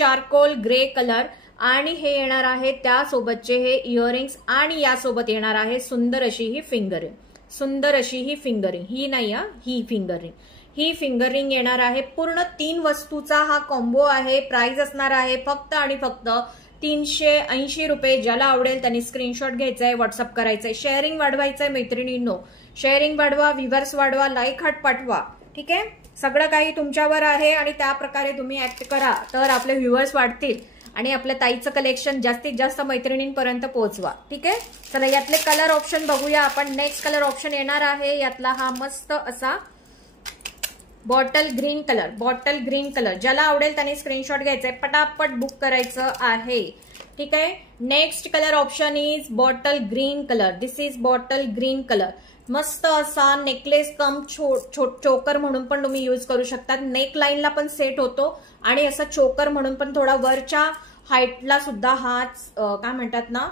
Charcoal grey colour आणि हे येणार आहे त्यासोबतचे हे इयरिंग्स आणि यासोबत येणार आहे सुंदर अशी ही फिंगरिंग. सुंदर अशी ही फिंगरिंग, ही नाही ही फिंगरिंग. ही फिंगरिंग येणार आहे. पूर्ण 3 वस्तूचा हा कॉम्बो आहे. प्राइस असणार आहे फक्त आणि फक्त 380 रुपये. ज्याला आवडेल त्यांनी स्क्रीनशॉट घ्यायचाय, व्हॉट्सअप करायचंय, शेअरिंग वाढवायचंय. मैत्रिणींनो शेअरिंग वाढवा, व्ह्यूअर्स वाढवा, लाईक हार्ट पाठवा. ठीक आहे, सगळं काही तुमच्यावर आहे आणि त्या प्रकारे तुम्ही ऍक्ट करा तर आपले व्ह्यूअर्स वाढतील आणि आपल्या ताईचं कलेक्शन जास्तीत जास्त मैत्रिणींपर्यंत पोहोचवा. ठीक आहे, चला यातले कलर ऑप्शन बघूया आपण. नेक्स्ट कलर ऑप्शन येणार आहे यातला हा मस्त असा bottle green colour. Bottle green colour ज्याला आवडेल त्यांनी स्क्रीनशॉट घ्यायचंय, पटापट बुक करायचं आहे. ठीक आहे, next colour option is bottle green colour. This is bottle green colour. मस्त असा नेकलेस कम चोकर म्हणून पण तुम्ही यूज करू शकता. नेक लाईनला पण सेट होतो आणि असं चोकर म्हणून पण थोडा वरच्या हाईटला सुद्धा हा काय म्हणतात ना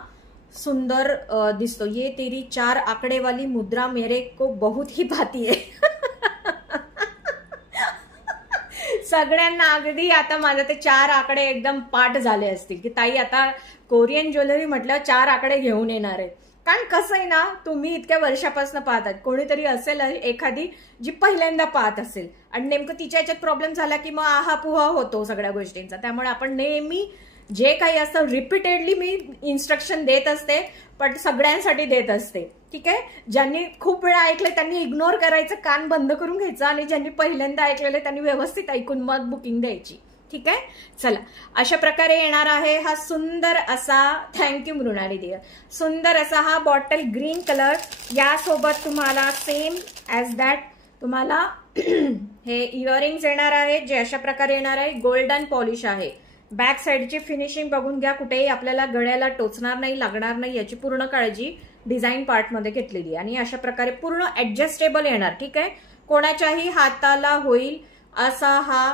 सुंदर दिसतो. ये तेरी 4 आकडे वाली मुद्रा मेरे को बहुत ही भाती है. सगळ्यांना अगदी आता माझे ते 4 आकडे एकदम पाठ झाले असतील की ताई आता कोरियन ज्वेलरी म्हटलं 4 आकडे घेऊन येणार आहे. कारण कसं आहे ना, तुम्ही इतक्या वर्षापासून पाहतात, कोणीतरी असेल एखादी जी पहिल्यांदा पाहत असेल आणि नेमकं तिच्या याच्यात प्रॉब्लेम झाला की मग आहापुहा होतो सगळ्या गोष्टींचा. त्यामुळे आपण नेहमी जे काही असतं रिपीटेडली मी इन्स्ट्रक्शन देत असते, पण सगळ्यांसाठी देत असते. ठीक आहे, ज्यांनी खूप वेळा ऐकले त्यांनी इग्नोर करायचं, कान बंद करून घ्यायचं आणि ज्यांनी पहिल्यांदा ऐकलेले त्यांनी व्यवस्थित ऐकून मग बुकिंग द्यायची. ठीक आहे, चला अशा प्रकारे येणार आहे हा सुंदर असा, थँक्यू मृणाली डिअर, सुंदर असा हा बॉटल ग्रीन कलर. यासोबत तुम्हाला सेम ॲज दॅट तुम्हाला हे इयरिंग्स येणार आहे जे अशा प्रकारे येणार आहे. गोल्डन पॉलिश आहे. बॅक साईडची फिनिशिंग बघून घ्या, कुठेही आपल्याला गळ्याला टोचणार नाही, लागणार नाही याची पूर्ण काळजी डिझाईन पार्टमध्ये घेतलेली आणि अशा प्रकारे पूर्ण ऍडजस्टेबल येणार. ठीक आहे, कोणाच्याही हाताला होईल असा हा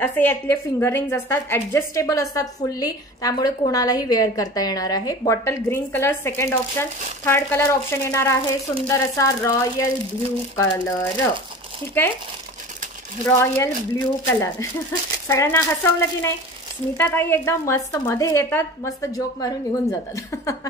असे यातले फिंगरिंग्स असतात, ऍडजस्टेबल असतात फुल्ली, त्यामुळे कोणालाही वेअर करता येणार आहे. Bottle green colour second option. Third colour option येणार आहे सुंदर असा रॉयल ब्ल्यू कलर. ठीक आहे, रॉयल ब्ल्यू कलर. सगळ्यांना हसवलं की नाही? स्मिताताई एकदम मस्त मध्ये येतात, मस्त जोक मारून निघून जातात.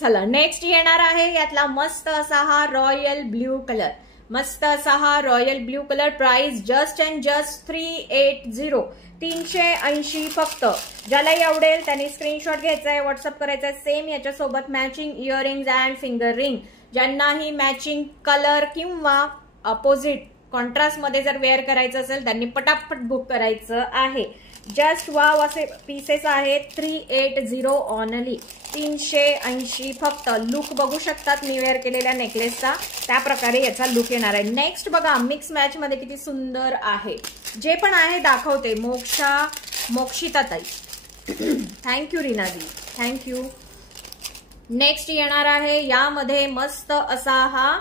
चला नेक्स्ट येणार आहे यातला मस्त असा हा रॉयल ब्ल्यू कलर. मस्त असा हा royal blue colour. Price just and just 380. 380 फक्त. ज्यालाही आवडेल त्यांनी स्क्रीनशॉट घ्यायचाय, व्हॉट्सअप करायचाय. सेम याच्यासोबत matching earrings and finger ring. ज्यांनाही मॅचिंग कलर किंवा अपोजिट कॉन्ट्रास्ट मध्ये जर वेअर करायचं असेल त्यांनी पटापट बुक करायचं आहे. जस्ट वाव असे पीसेस आहेत. 380 ऑनली. 380 फक्त. लुक बघू शकतात मी वेअर केलेल्या नेकलेसचा, त्या प्रकारे याचा लुक येणार आहे. नेक्स्ट बघा मिक्स मॅच मध्ये किती सुंदर आहे. जे पण आहे दाखवते. मोक्षिता ताई थँक्यू. रीनाजी थँक्यू. नेक्स्ट येणार आहे यामध्ये मस्त असा हा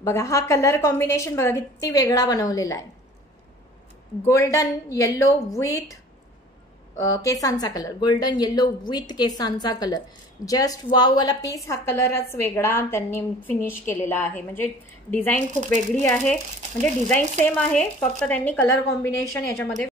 बघा, हा कलर कॉम्बिनेशन बघा किती वेगळा बनवलेला आहे. गोल्डन येल्लो विथ केसांचा कलर. गोल्डन येल्लो विथ केसांचा कलर. जस्ट वाव वाला पीस. हा कलरच वेगळा त्यांनी फिनिश केलेला आहे. म्हणजे डिझाईन खूप वेगळी आहे. म्हणजे डिझाईन सेम आहे, फक्त त्यांनी कलर कॉम्बिनेशन याच्यामध्ये